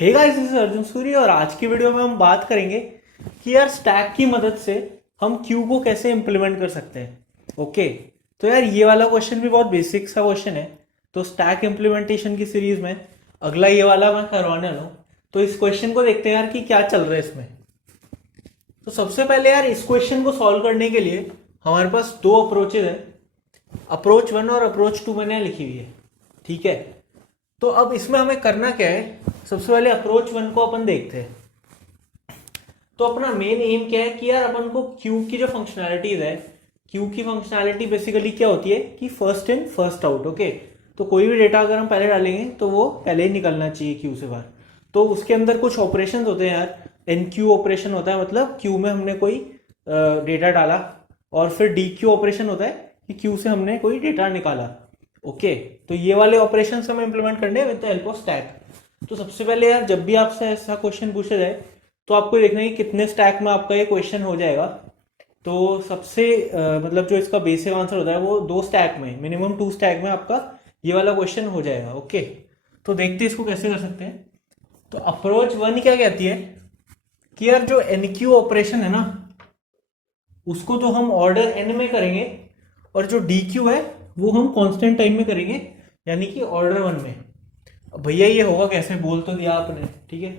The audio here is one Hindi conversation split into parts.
Hey guys, this is Arjun Suri और आज की वीडियो में हम बात करेंगे कि यार स्टैक की मदद से हम क्यू को कैसे इम्प्लीमेंट कर सकते हैं। ओके, तो यार ये वाला क्वेश्चन भी बहुत बेसिक सा क्वेश्चन है। तो स्टैक इम्प्लीमेंटेशन की सीरीज में अगला ये वाला मैं करवाने वाला हूँ। तो इस क्वेश्चन को देखते हैं यार कि क्या चल रहा है इसमें। तो सबसे पहले यार इस क्वेश्चन को सॉल्व करने के लिए हमारे पास दो अप्रोचेज है। अप्रोच वन और अप्रोच टू मैंने लिखी हुई है। ठीक है, तो अब इसमें हमें करना क्या है। सबसे पहले अप्रोच वन को अपन देखते हैं। तो अपना मेन एम क्या है कि यार अपन को क्यू की जो फंक्शनैलिटीज है, क्यू की फंक्शनैलिटी बेसिकली क्या होती है कि first in first out. Okay, तो कोई भी डेटा अगर हम पहले डालेंगे तो वो पहले ही निकलना चाहिए क्यू से बाहर। तो उसके अंदर कुछ ऑपरेशंस होते हैं यार। एन क्यू ऑपरेशन होता है, मतलब क्यू में हमने कोई डेटा डाला, और फिर डी क्यू ऑपरेशन होता है कि क्यू से हमने कोई डेटा निकाला। ओके, तो ये वाले ऑपरेशन हमें इंप्लीमेंट करने हैं with the help of stack. तो सबसे पहले यार जब भी आपसे ऐसा क्वेश्चन पूछा जाए तो आपको देखना है कि कितने स्टैक में आपका ये क्वेश्चन हो जाएगा। तो सबसे मतलब जो इसका बेसिक आंसर होता है वो 2 स्टैक में, मिनिमम 2 स्टैक में आपका ये वाला क्वेश्चन हो जाएगा। ओके, तो देखते हैं इसको कैसे कर सकते हैं। तो अप्रोच वन क्या कहती है कि यार जो एन क्यू ऑपरेशन है ना, उसको तो हम ऑर्डर एन में करेंगे, और जो डी क्यू है वो हम कांस्टेंट टाइम में करेंगे, यानी कि ऑर्डर वन में। अब भैया ये होगा कैसे, बोल तो दिया आपने। ठीक है,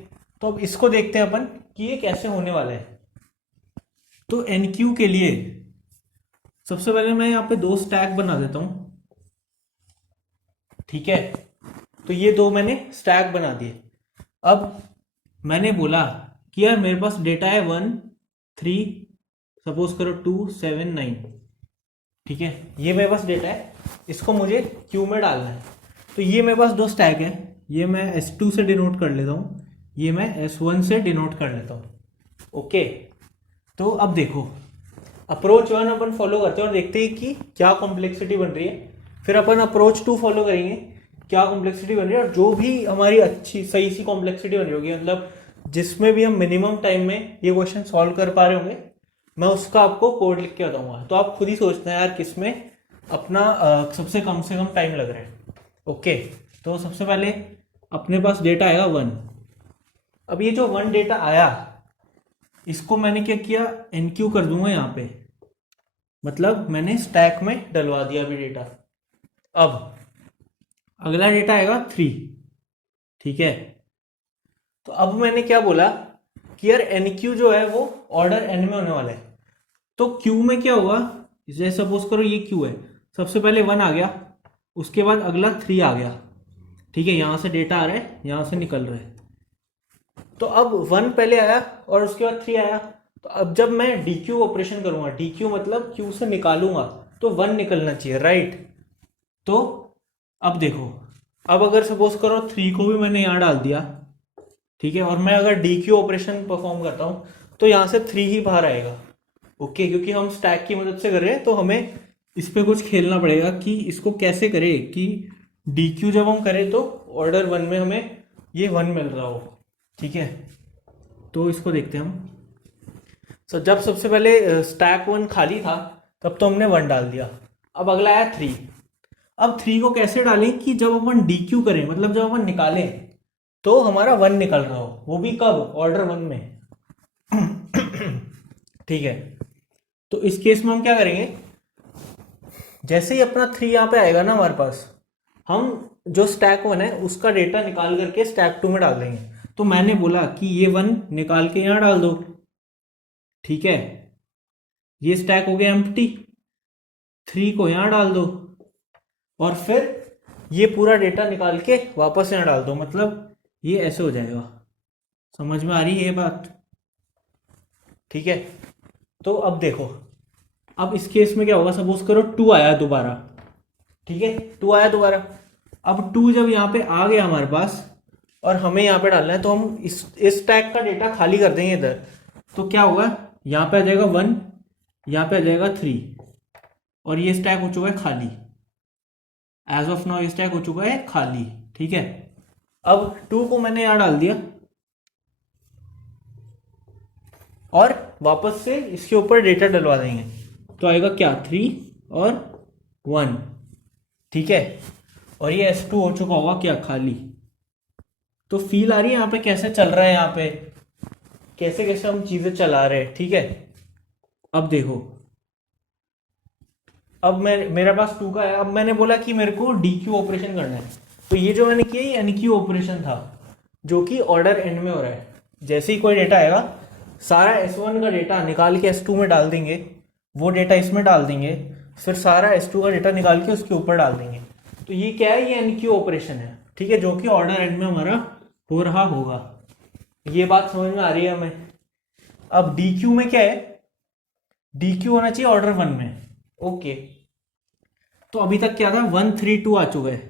तो अब इसको देखते हैं अपन कि ये कैसे होने वाला है। तो एन क्यू के लिए सबसे पहले मैं यहाँ पे 2 स्टैक बना देता हूँ। ठीक है, तो ये 2 मैंने स्टैक बना दिए। अब मैंने बोला कि यार मेरे पास डेटा है 1 3, सपोज करो 2 7 9। ठीक है, ये मेरे पास डेटा है, इसको मुझे क्यू में डालना है। तो ये मेरे पास 2 स्टैक है, ये मैं S2 से डिनोट कर लेता हूँ, ये मैं S1 से डिनोट कर लेता हूँ। ओके, तो अब देखो अप्रोच वन अपन फॉलो करते हैं और देखते हैं कि क्या कॉम्प्लेक्सिटी बन रही है। फिर अपन अप्रोच टू फॉलो करेंगे, क्या कॉम्प्लेक्सिटी बन रही है, और जो भी हमारी अच्छी सही सी कॉम्प्लेक्सिटी बन रही होगी, मतलब जिसमें भी हम मिनिमम टाइम में ये क्वेश्चन सॉल्व कर पा रहे होंगे, मैं उसका आपको कोड लिख के बताऊंगा। तो आप खुद ही सोचना है यार किसमें अपना सबसे कम से कम टाइम लग रहा है। ओके, तो सबसे पहले अपने पास डेटा आएगा 1। अब ये जो 1 डेटा आया, इसको मैंने क्या किया, एन क्यू कर दूंगा यहाँ पे, मतलब मैंने स्टैक में डलवा दिया अभी डेटा। अब अगला डेटा आएगा 3। ठीक है, तो अब मैंने क्या बोला कि यार एन क्यू जो है वो ऑर्डर एन में होने वाला है। तो क्यू में क्या होगा, जैसे सपोज करो ये क्यू है, सबसे पहले 1 आ गया, उसके बाद अगला 3 आ गया। ठीक है, यहां से डेटा आ रहा है, यहां से निकल रहा है। तो अब 1 पहले आया और उसके बाद 3 आया। तो अब जब मैं डी क्यू ऑपरेशन करूंगा, डी क्यू मतलब क्यू से निकालूंगा, तो 1 निकलना चाहिए, राइट। तो अब देखो, अब अगर सपोज करो 3 को भी मैंने यहाँ डाल दिया, ठीक है, और मैं अगर डी क्यू ऑपरेशन परफॉर्म करता हूँ, तो यहाँ से 3 ही बाहर आएगा। ओके, क्योंकि हम स्टैक की मदद से कर रहे हैं, तो हमें इस पे कुछ खेलना पड़ेगा कि इसको कैसे करें कि डी क्यू जब हम करें तो ऑर्डर 1 में हमें ये 1 मिल रहा हो। ठीक है, तो इसको देखते हैं हम। तो जब सबसे पहले स्टैक 1 खाली था, तब तो हमने 1 डाल दिया। अब अगला आया 3। अब 3 को कैसे डालें कि जब अपन डी क्यू करें, मतलब जब अपन निकालें, तो हमारा 1 निकल रहा हो, वो भी कब, ऑर्डर 1 में। ठीक है, तो इस केस में हम क्या करेंगे, जैसे ही अपना 3 यहाँ पे आएगा ना हमारे पास, हम जो स्टैक 1 है उसका डेटा निकाल करके स्टैक 2 में डाल देंगे। तो मैंने बोला कि ये 1 निकाल के यहाँ डाल दो। ठीक है, ये स्टैक हो गया एम्प्टी, 3 को यहाँ डाल दो, और फिर ये पूरा डेटा निकाल के वापस यहाँ डाल दो, मतलब ये ऐसे हो जाएगा। समझ में आ रही है ये बात? ठीक है, तो अब देखो, अब इस केस में क्या होगा, सपोज करो 2 आया दोबारा। ठीक है, 2 आया दोबारा। अब 2 जब यहाँ पे आ गया हमारे पास और हमें यहाँ पे डालना है, तो हम इस टैग का डेटा खाली कर देंगे इधर। तो क्या होगा, यहाँ पे आ जाएगा 1, यहाँ पे आ जाएगा 3, और ये स्टैक हो चुका है खाली। एज ऑफ नाउ ये स्टैक हो चुका है खाली। ठीक है, अब 2 को मैंने यहाँ डाल दिया, और वापस से इसके ऊपर डेटा डलवा देंगे। तो आएगा क्या, 3 और 1। ठीक है, और ये S2 हो चुका होगा क्या, खाली। तो फील आ रही है यहाँ पे कैसे चल रहा है, यहाँ पे कैसे कैसे हम चीजें चला रहे हैं, ठीक है। अब देखो, अब मैं मेरे पास 2 का है, अब मैंने बोला कि मेरे को डी क्यू ऑपरेशन करना है, तो ये जो मैंने किया ये एन क्यू ऑपरेशन था जो कि ऑर्डर एंड में हो रहा है। जैसे ही कोई डेटा आएगा सारा S1 का डेटा निकाल के S2 में डाल देंगे, वो डेटा इसमें डाल देंगे, फिर सारा S2 का डेटा निकाल के उसके ऊपर डाल देंगे। तो ये क्या है, ये एन क्यू ऑपरेशन है, ठीक है, जो कि ऑर्डर एंड में हमारा हो रहा होगा। ये बात समझ में आ रही है हमें। अब डी क्यू में क्या है, डी क्यू होना चाहिए ऑर्डर 1 में, ओके। तो अभी तक क्या था, 1 3 2 आ चुका है।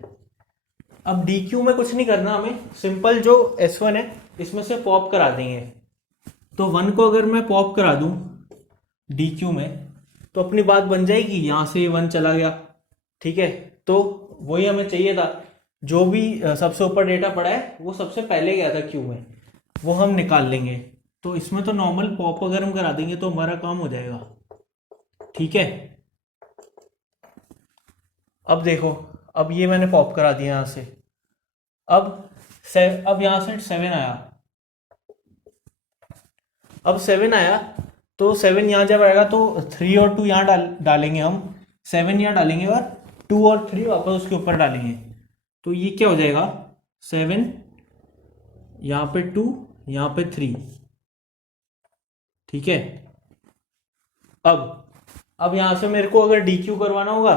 अब डी क्यू में कुछ नहीं करना हमें, सिंपल जो S1 है इसमें से पॉप करा देंगे। तो 1 को अगर मैं पॉप करा दूं डी क्यू में तो अपनी बात बन जाएगी, यहां से 1 चला गया, ठीक है। तो वही हमें चाहिए था, जो भी सबसे ऊपर डेटा पड़ा है वो सबसे पहले गया था क्यू में, वो हम निकाल लेंगे। तो इसमें तो नॉर्मल पॉप अगर हम करा देंगे तो हमारा काम हो जाएगा, ठीक है। अब देखो, अब ये मैंने पॉप करा दिया यहां से। अब यहां से 7 आया, अब 7 आया तो 7 यहां जब आएगा तो 3 और 2 यहां डालेंगे हम, 7 यहां डालेंगे और 2 और 3 वापस उसके ऊपर डालेंगे। तो ये क्या हो जाएगा, 7 यहां पे 2 यहां पे 3, ठीक है। अब यहां से मेरे को अगर डी क्यू करवाना होगा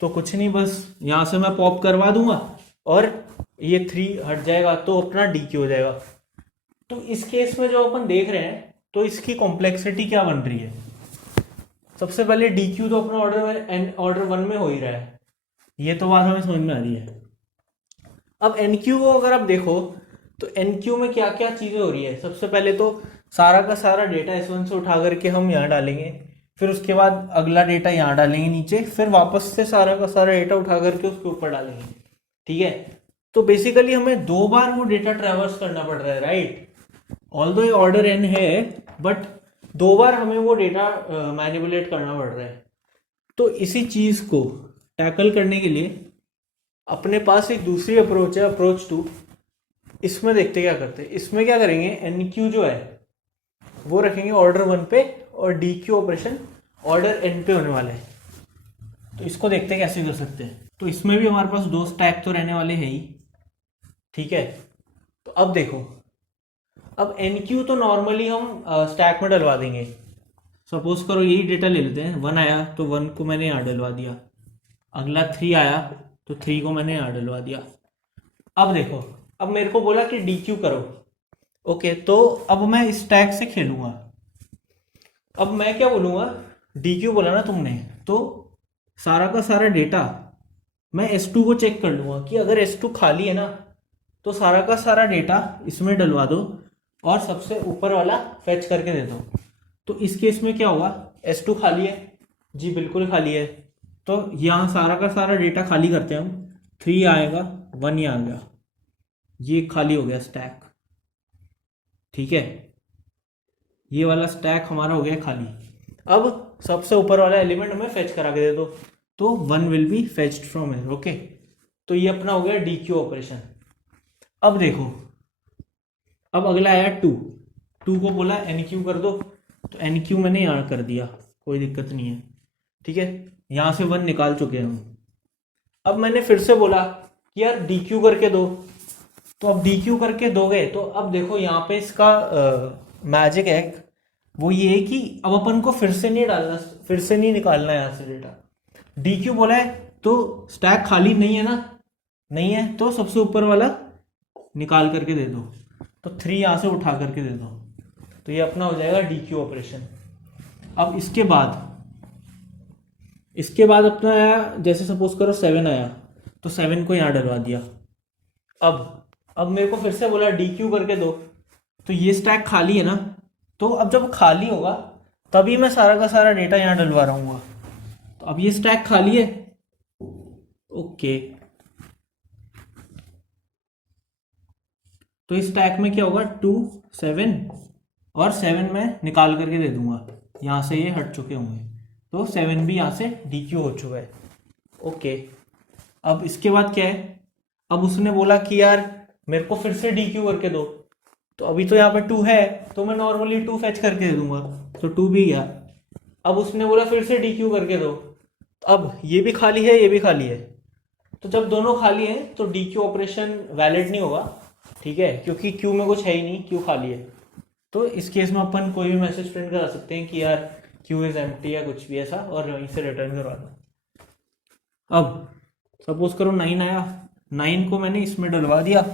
तो कुछ नहीं, बस यहां से मैं पॉप करवा दूंगा और ये 3 हट जाएगा तो अपना डी क्यू हो जाएगा। तो इस केस में जो अपन देख रहे हैं तो इसकी कॉम्प्लेक्सिटी क्या बन रही है, सबसे पहले डी क्यू तो अपना ऑर्डर 1 में हो ही रहा है, ये तो बात हमें समझ में आ रही है। अब एन क्यू को अगर आप देखो तो एन क्यू में क्या क्या चीजें हो रही है, सबसे पहले तो सारा का सारा डेटा S1 से उठा करके हम यहाँ डालेंगे, फिर उसके बाद अगला डेटा यहाँ डालेंगे नीचे, फिर वापस से सारा का सारा डेटा उठा करके उसके ऊपर डालेंगे, ठीक है। तो बेसिकली हमें 2 बार वो डेटा ट्रैवर्स करना पड़ रहा है, राइट। ऑल्दो ये ऑर्डर एन है बट 2 बार हमें वो डेटा मैनिपुलेट करना पड़ रहा है। तो इसी चीज को टैकल करने के लिए अपने पास एक दूसरी अप्रोच है, अप्रोच 2। इसमें देखते क्या करते हैं, इसमें क्या करेंगे, एन क्यू जो है वो रखेंगे ऑर्डर 1 पे और dequeue operation order N पे होने वाला है। तो इसको देखते हैं कैसे कर सकते हैं। तो इसमें भी हमारे पास 2 स्टैक तो रहने वाले हैं ही, ठीक है। तो अब देखो, अब एन क्यू तो नॉर्मली हम स्टैक में डलवा देंगे। सपोज करो यही डेटा ले लेते हैं, 1 आया तो 1 को मैंने यहाँ डलवा दिया, अगला 3 आया तो 3 को मैंने यहाँ डलवा दिया। अब देखो, अब मेरे को बोला कि डी क्यू करो, ओके। तो अब मैं इस स्टैक से खेलूंगा। अब मैं क्या बोलूंगा, डी क्यू बोला ना तुमने, तो सारा का सारा डेटा मैं S2 को चेक कर लूंगा कि अगर S2 खाली है ना तो सारा का सारा डेटा इसमें डलवा दो और सबसे ऊपर वाला फेच करके दे दो। तो इस केस में क्या होगा, S2 खाली है जी, बिल्कुल खाली है। तो यहाँ सारा का सारा डेटा खाली करते हैं हम, 3 आएगा, 1 यहाँ आ गया, ये खाली हो गया स्टैक, ठीक है। ये वाला स्टैक हमारा हो गया खाली। अब सबसे ऊपर वाला एलिमेंट हमें फेच करा के दे दो, तो 1 will be fetched from here, okay. तो ये अपना हो गया डी क्यू ऑपरेशन। अब देखो, अब अगला आया 2 को बोला एन क्यू कर दो, तो एन क्यू मैंने यहाँ कर दिया, कोई दिक्कत नहीं है, ठीक है। यहाँ से 1 निकाल चुके हैं हम। अब मैंने फिर से बोला कि यार डी क्यू करके दो, तो अब डी क्यू करके दोगे तो अब देखो यहाँ पे इसका मैजिक है वो ये है कि अब अपन को फिर से नहीं डालना, फिर से नहीं निकालना है यहाँ से डेटा। डी क्यू बोला है तो स्टैक खाली नहीं है ना, नहीं है, तो सबसे ऊपर वाला निकाल करके दे दो, तो 3 यहाँ से उठा करके दे दो, तो ये अपना हो जाएगा डी क्यू ऑपरेशन। अब इसके बाद अपना आया, जैसे सपोज करो 7 आया तो 7 को यहाँ डलवा दिया। अब मेरे को फिर से बोला डी क्यू करके दो, तो ये स्टैक खाली है ना, तो अब जब खाली होगा तभी मैं सारा का सारा डेटा यहाँ डलवा रहा हूँ। तो अब ये स्टैक खाली है, ओके। तो इस स्टैक में क्या होगा, 2 7 और 7 में निकाल करके दे दूंगा, यहाँ से ये हट चुके होंगे, तो 7 भी यहाँ से डी क्यू हो चुका है, ओके। अब इसके बाद क्या है, अब उसने बोला कि यार मेरे को फिर से डी क्यू करके दो। तो अभी तो यहाँ पे 2 है, तो मैं नॉर्मली 2 फेच करके दे दूंगा, तो 2 भी गया। अब उसने बोला फिर से डी क्यू करके दो, तो अब ये भी खाली है, ये भी खाली है। तो जब दोनों खाली हैं तो डी क्यू ऑपरेशन वैलिड नहीं होगा, ठीक है, क्योंकि क्यू में कुछ है ही नहीं, क्यू खाली है। तो इस केस में अपन कोई भी मैसेज प्रिंट करा सकते हैं कि यार क्यू इज एम्प्टी या कुछ भी ऐसा, और वहीं से रिटर्न करवा दो। अब सपोज करो 9 आया, 9 को मैंने इसमें डलवा दिया,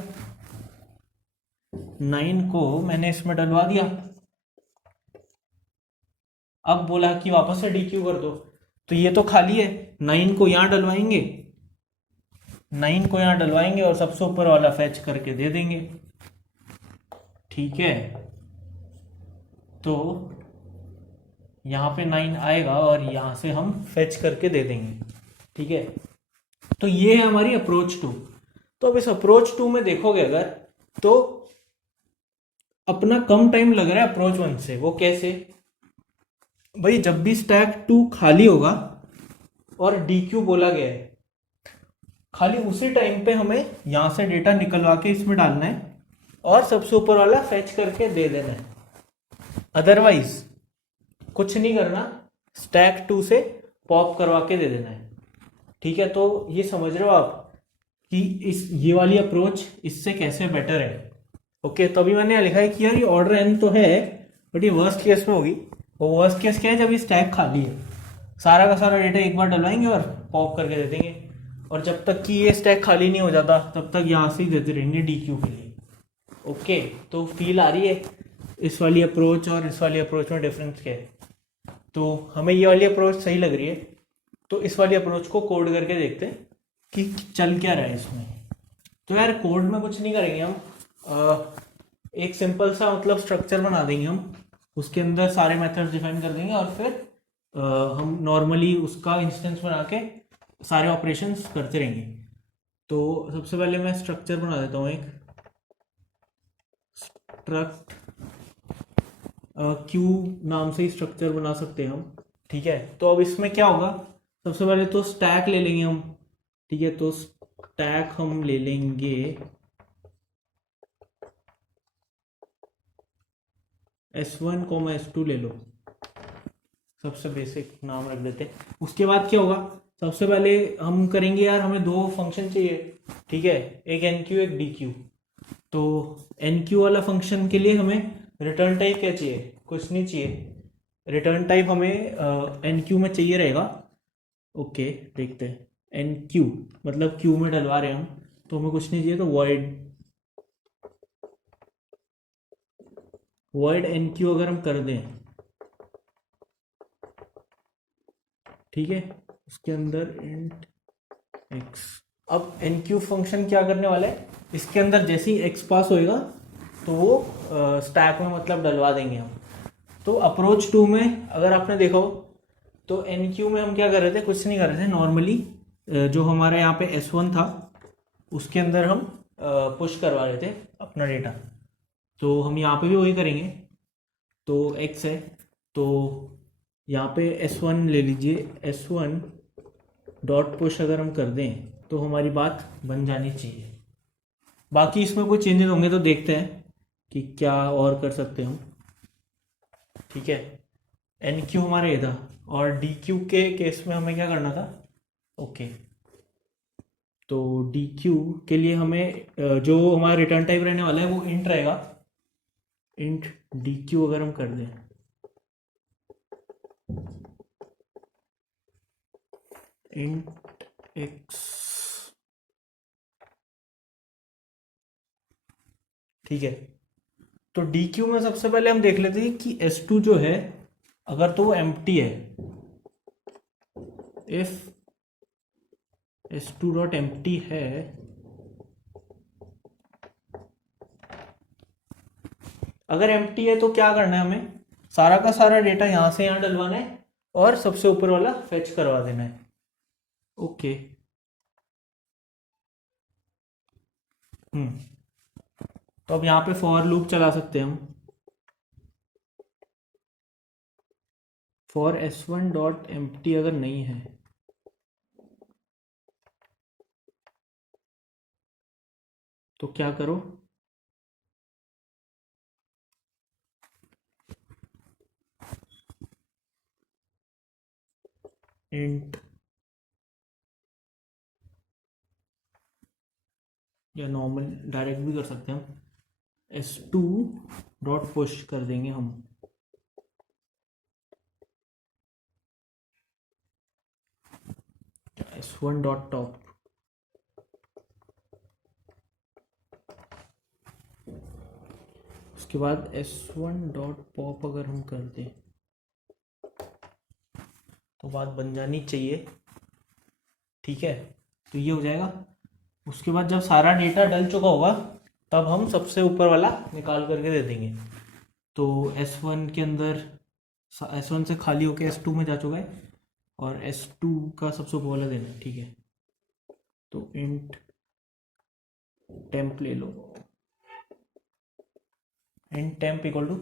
9 को मैंने इसमें डलवा दिया। अब बोला कि वापस से डी क्यू कर दो, तो ये तो खाली है, 9 को यहाँ डलवाएंगे, 9 को यहाँ डलवाएंगे और सबसे ऊपर वाला फैच करके दे देंगे, ठीक है। तो यहाँ पे 9 आएगा और यहाँ से हम फेच करके दे देंगे, ठीक है। तो ये है हमारी अप्रोच 2। तो अब इस अप्रोच 2 में देखोगे अगर, तो अपना कम टाइम लग रहा है अप्रोच 1 से। वो कैसे भाई, जब भी स्टैक 2 खाली होगा और डी क्यू बोला गया है, खाली उसी टाइम पे हमें यहाँ से डेटा निकलवा के इसमें डालना है और सबसे ऊपर वाला फेच करके दे देना है। अदरवाइज कुछ नहीं करना, स्टैक 2 से पॉप करवा के दे देना है, ठीक है। तो ये समझ रहे हो आप कि इस ये वाली अप्रोच इससे कैसे बेटर है। ओके, तो अभी मैंने लिखा है कि यार ये ऑर्डर एन तो है, बट ये वर्स्ट केस में होगी। वो वर्स्ट केस क्या है, जब ये स्टैक खाली है, सारा का सारा डेटा एक बार डलवाएंगे और पॉप करके दे देंगे, और जब तक कि ये स्टैक खाली नहीं हो जाता तब तक यहाँ से ही देते रहेंगे डी क्यू के लिए। ओके, तो फील आ रही है इस वाली अप्रोच और इस वाली अप्रोच में डिफरेंस क्या है। तो हमें ये वाली अप्रोच सही लग रही है, तो इस वाली अप्रोच को कोड करके देखते हैं कि चल क्या रहा है इसमें। तो यार कोड में कुछ नहीं करेंगे हम, एक सिंपल सा मतलब स्ट्रक्चर बना देंगे हम, उसके अंदर सारे मेथड्स डिफाइन कर देंगे और फिर हम नॉर्मली उसका इंस्टेंस बना के सारे ऑपरेशंस करते रहेंगे। तो सबसे पहले मैं स्ट्रक्चर बना देता हूँ, एक स्ट्रक्ट क्यू नाम से ही स्ट्रक्चर बना सकते हैं हम, ठीक है। तो अब इसमें क्या होगा, सबसे पहले तो स्टैक ले लेंगे हम, ठीक है। तो स्टैक हम ले लेंगे S1, S2 ले लो, सबसे बेसिक नाम रख देते हैं। उसके बाद क्या होगा, सबसे पहले हम करेंगे यार, हमें दो फंक्शन चाहिए, ठीक है, एक एन क्यू एक डी क्यू। तो एन क्यू वाला फंक्शन के लिए हमें रिटर्न टाइप क्या चाहिए, कुछ नहीं चाहिए, रिटर्न टाइप हमें एन क्यू में चाहिए रहेगा। ओके, देखते हैं, एन क्यू मतलब क्यू में डलवा रहे हैं हम, तो हमें कुछ नहीं चाहिए, तो वॉइड एन क्यू अगर हम कर दें, ठीक है, उसके अंदर इंट एक्स। अब एन क्यू फंक्शन क्या करने वाला है, इसके अंदर जैसे ही एक्स पास होएगा तो वो स्टैक में मतलब डलवा देंगे हम। तो अप्रोच 2 में अगर आपने देखो, तो एन क्यू में हम क्या कर रहे थे, कुछ नहीं कर रहे थे, नॉर्मली जो हमारे यहाँ पे S1 था उसके अंदर हम पुश करवा रहे थे अपना डेटा। तो हम यहाँ पे भी वही करेंगे। तो x है, तो यहाँ पे S1 ले लीजिए, S1 डॉट पुश अगर हम कर दें तो हमारी बात बन जानी चाहिए। बाकी इसमें कोई चेंजेस होंगे तो देखते हैं कि क्या और कर सकते हैं हम, ठीक है। एन क्यू हमारा ये था, और डी क्यू के केस में हमें क्या करना था। ओके, तो डी क्यू के लिए हमें जो हमारा रिटर्न टाइप रहने वाला है वो इंट रहेगा, इंट डी क्यू अगर हम कर दें, इंट एक्स, ठीक है। तो डी क्यू में सबसे पहले हम देख लेते हैं कि S2 जो है अगर तो वो एम्प्टी है, इफ S2 डॉट एम्प्टी है, अगर एम्प्टी है तो क्या करना है हमें, सारा का सारा डेटा यहां से यहां डलवाना है और सबसे ऊपर वाला फेच करवा देना है। ओके, तो अब यहाँ पे फॉर लूप चला सकते हैं हम, फॉर S1 डॉट एम्प्टी अगर नहीं है, तो क्या करो, इंट, या नॉर्मल डायरेक्ट भी कर सकते हैं हम, s2 डॉट पुश कर देंगे हम, s1 डॉट टॉप। उसके बाद s1 डॉट पॉप अगर हम कर दें तो बात बन जानी चाहिए, ठीक है। तो ये हो जाएगा। उसके बाद जब सारा डेटा डल चुका होगा तब हम सबसे ऊपर वाला निकाल करके दे देंगे। तो S1 के अंदर S1 से खाली होके S2 में जा चुका है और S2 का सबसे ऊपर वाला देना है, ठीक है। तो इंट टेम्प ले लो, इंट टेम्प इक्वल टू,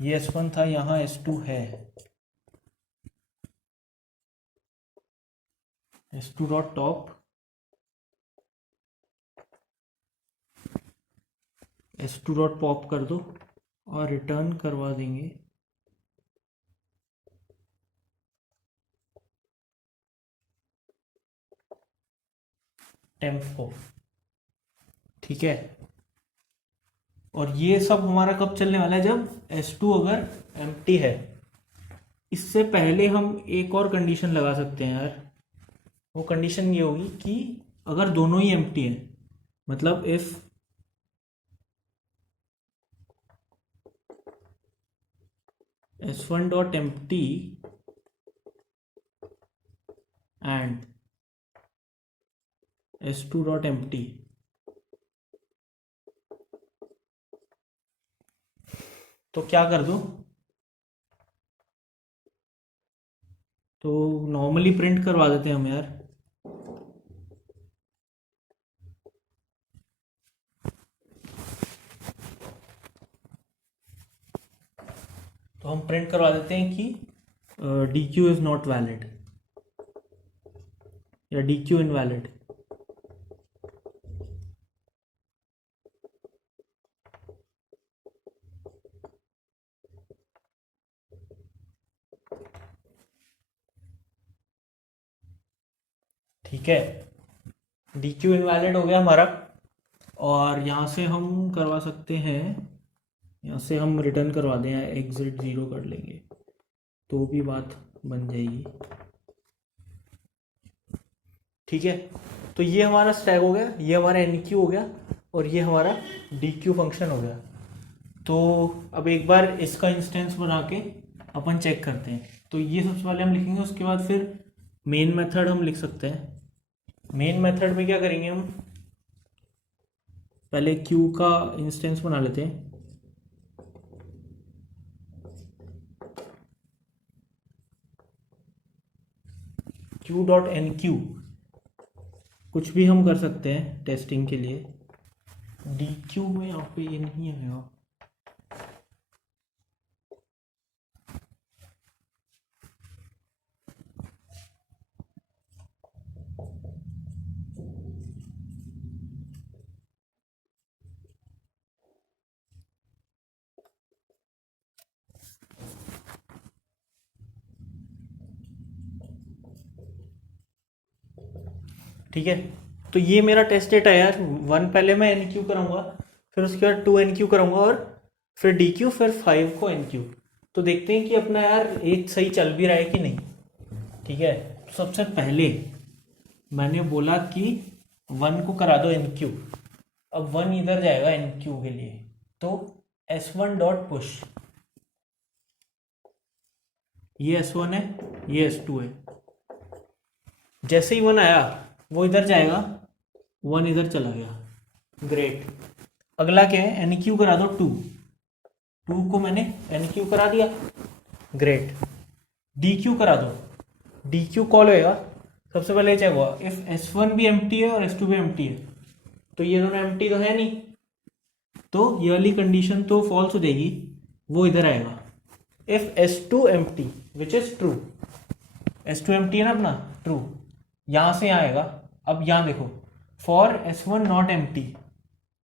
ये S1 था, यहाँ S2 है, S2 dot top, S2 dot pop कर दो और रिटर्न करवा देंगे टेम्प को, ठीक है। और ये सब हमारा कब चलने वाला है, जब S2 अगर एम्प्टी है। इससे पहले हम एक और कंडीशन लगा सकते हैं यार, वो कंडीशन ये होगी कि अगर दोनों ही एम्प्टी है, मतलब if S1 dot empty and S2 dot empty, तो क्या कर दो, तो नॉर्मली प्रिंट करवा देते हैं हम यार, तो हम प्रिंट करवा देते हैं कि D Q is not valid या डी क्यू इनवैलिड। ठीक है, डी क्यू इनवैलिड हो गया हमारा। और यहाँ से हम करवा सकते हैं, यहाँ से हम रिटर्न करवा दें या एग्जिट 0 कर लेंगे तो भी बात बन जाएगी, ठीक है। तो ये हमारा स्टैक हो गया, ये हमारा एन क्यू हो गया और ये हमारा डी क्यू फंक्शन हो गया। तो अब एक बार इसका इंस्टेंस बना के अपन चेक करते हैं। तो ये सबसे पहले हम लिखेंगे, उसके बाद फिर मेन मेथड हम लिख सकते हैं। मेन मेथड में क्या करेंगे हम, पहले क्यू का इंस्टेंस बना लेते हैं, क्यू डॉट एन क्यू, कुछ भी हम कर सकते हैं टेस्टिंग के लिए। डी क्यू में यहाँ पे ये नहीं आएगा, ठीक है। तो ये मेरा टेस्ट डेटा है यार, 1 पहले मैं एन क्यू कराऊंगा, फिर उसके बाद 2 एन क्यू कराऊंगा और फिर डी क्यू, फिर 5 को एन क्यू। तो देखते हैं कि अपना यार एक सही चल भी रहा है कि नहीं, ठीक है। तो सबसे पहले मैंने बोला कि 1 को करा दो एन क्यू, अब 1 इधर जाएगा एन क्यू के लिए, तो S1 डॉट पुश, ये S1 है, ये S2 है। जैसे ही 1 आया वो इधर जाएगा, 1 इधर चला गया, ग्रेट। अगला क्या है, एन क्यू करा दो 2 को मैंने एन क्यू करा दिया, ग्रेट। डी क्यू करा दो, डी क्यू कॉल होएगा, सबसे पहले चेक हुआ इफ S1 भी एम्प्टी है और S2 भी एम्प्टी है, तो ये दोनों एम्प्टी तो है नहीं, तो ये वाली कंडीशन तो फॉल्स हो जाएगी, वो इधर आएगा। If S2 empty which is true, S2 empty है ना अपना, ट्रू, यहां से यहाँ आएगा। अब यहाँ देखो, फॉर S1 नॉट एम्प्टी,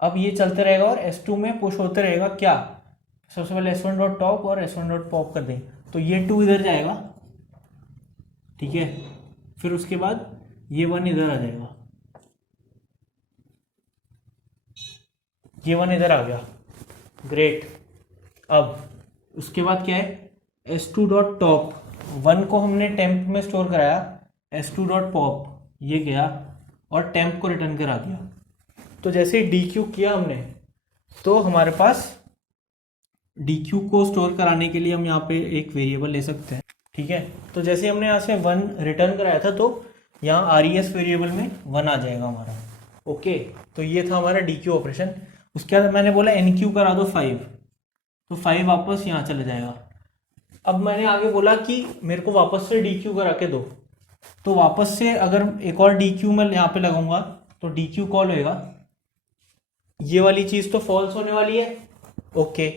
अब ये चलते रहेगा और S2 में पुश होते रहेगा क्या, सबसे पहले S1 डॉट टॉप और S1 डॉट पॉप कर दें, तो ये 2 इधर जाएगा, ठीक है, फिर उसके बाद ये 1 इधर आ जाएगा, ये 1 इधर आ गया, ग्रेट। अब उसके बाद क्या है, S2 डॉट टॉप 1 को हमने टेम्प में स्टोर कराया, S2 डॉट पॉप ये गया और टेम्प को रिटर्न करा दिया। तो जैसे ही डी क्यू किया हमने, तो हमारे पास डी क्यू को स्टोर कराने के लिए हम यहाँ पे एक वेरिएबल ले सकते हैं, ठीक है। तो जैसे हमने यहाँ से 1 रिटर्न कराया था, तो यहाँ RES वेरिएबल में 1 आ जाएगा हमारा, ओके। तो ये था हमारा डी क्यू ऑपरेशन। उसके बाद मैंने बोला NQ करा दो 5, तो 5 वापस यहाँ चले जाएगा। अब मैंने आगे बोला कि मेरे को वापस से डी क्यू करा के दो, तो वापस से अगर एक और डी क्यू मैं यहाँ पे लगाऊंगा तो डी क्यू कॉल होएगा, ये वाली चीज़ तो फॉल्स होने वाली है, ओके।